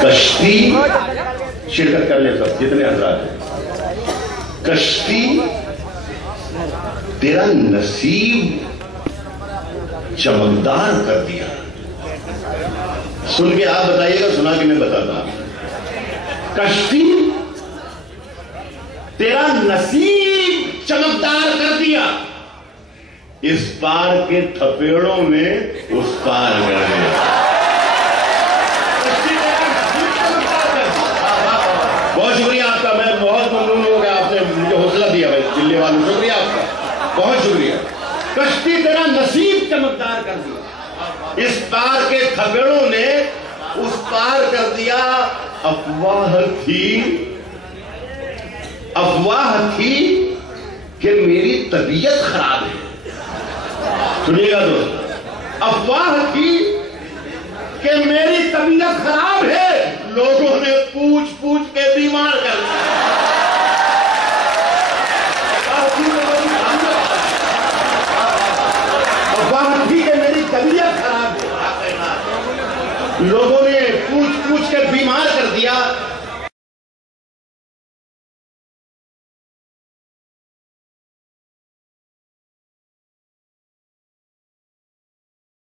कश्ती शिरकत कर ले सब जितने हजरात हैं। कश्ती तेरा नसीब चमकदार कर दिया। सुन के आप बताइएगा, सुना के मैं बताता। कश्ती तेरा नसीब चमकदार कर दिया, इस पार के थपेड़ों ने उस पार कर दिया। बहुत शुक्रिया आपका, मैं बहुत ममनून हो गया, आपने मुझे हौसला दिया भाई चिल्ले वालों, शुक्रिया आपका, बहुत शुक्रिया। कश्ती तेरा नसीब चमकदार कर दिया, इस पार के थपेड़ों ने उस पार कर दिया। अफवाह थी कि मेरी तबीयत खराब है। सुनिएगा दोस्त, अफवाह थी कि मेरी तबीयत खराब है, लोगों ने पूछ पूछ के बीमार कर दिया। अफवाह थी कि मेरी तबीयत खराब है, लोगों ने पूछ पूछ के बीमार कर दिया।